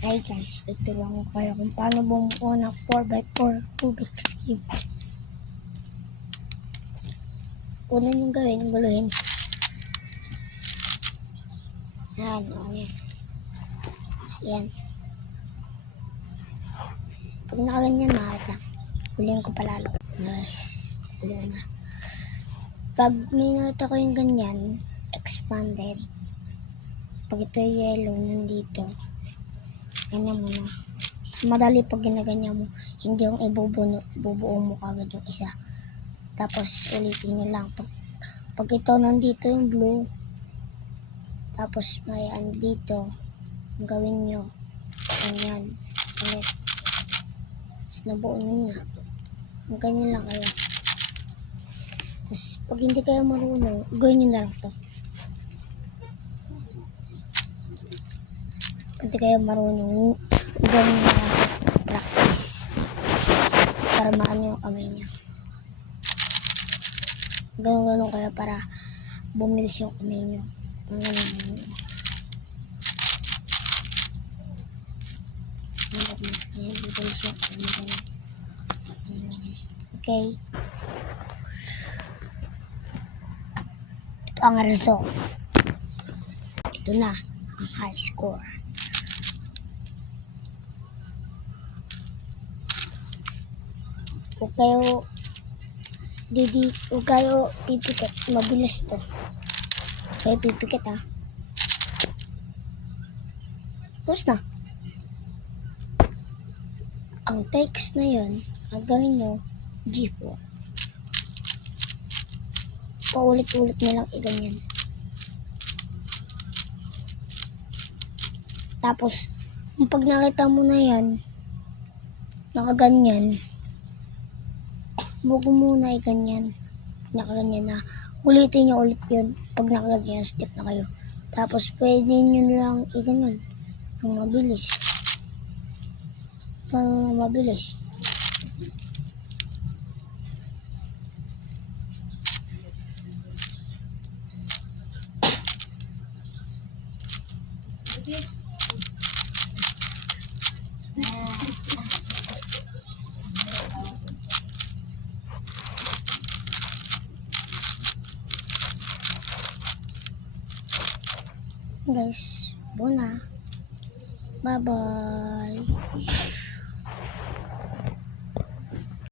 Hi guys, tuturuan ko kayo kung paano bumuo ng 4x4 Rubik's Cube. Una niyong gawin, guluhin. Yan, yan. Yan. Pag nakaganyan na, wait lang. Guluhin ko palalo. Yes, guluhin na. Pag may nakita ko yung ganyan, expanded. Pag ito yung yellow, nandito. Ganyan mo na. Mas madali pag ginaganyan mo, hindi yung ibubuo mo kagad yung isa. Tapos ulitin nyo lang. Pag ito nandito yung blue, tapos may dito, gawin nyo. Ganyan. Ulit. Tapos nabuo nyo na. Ganyan lang kayo. Tapos pag hindi kayo marunong, gawin nyo na lang to. Pag hindi kayo marunong, gawin nyo lang practice. Para maano yung kamay nyo. Ganun kayo para bumilis yung kamay nyo. Okay. Ito ang result. Ito na ang high score. Huwag kayo pipikit. Mabilis to. Kayo pipikit ha. Tapos na. Ang text na yun, ang gawin nyo, G4. Paulit-ulit na lang iganyan. Tapos, pag nakita mo na yan, nakaganyan, huwag muna iganyan. Nakaganyan na. Ulitin nyo ulit yun pag nakaganyan, step na kayo. Tapos, pwede nyo lang iganyan. Ang mabilis. Mabilis. Guys, buo na. Bye-bye.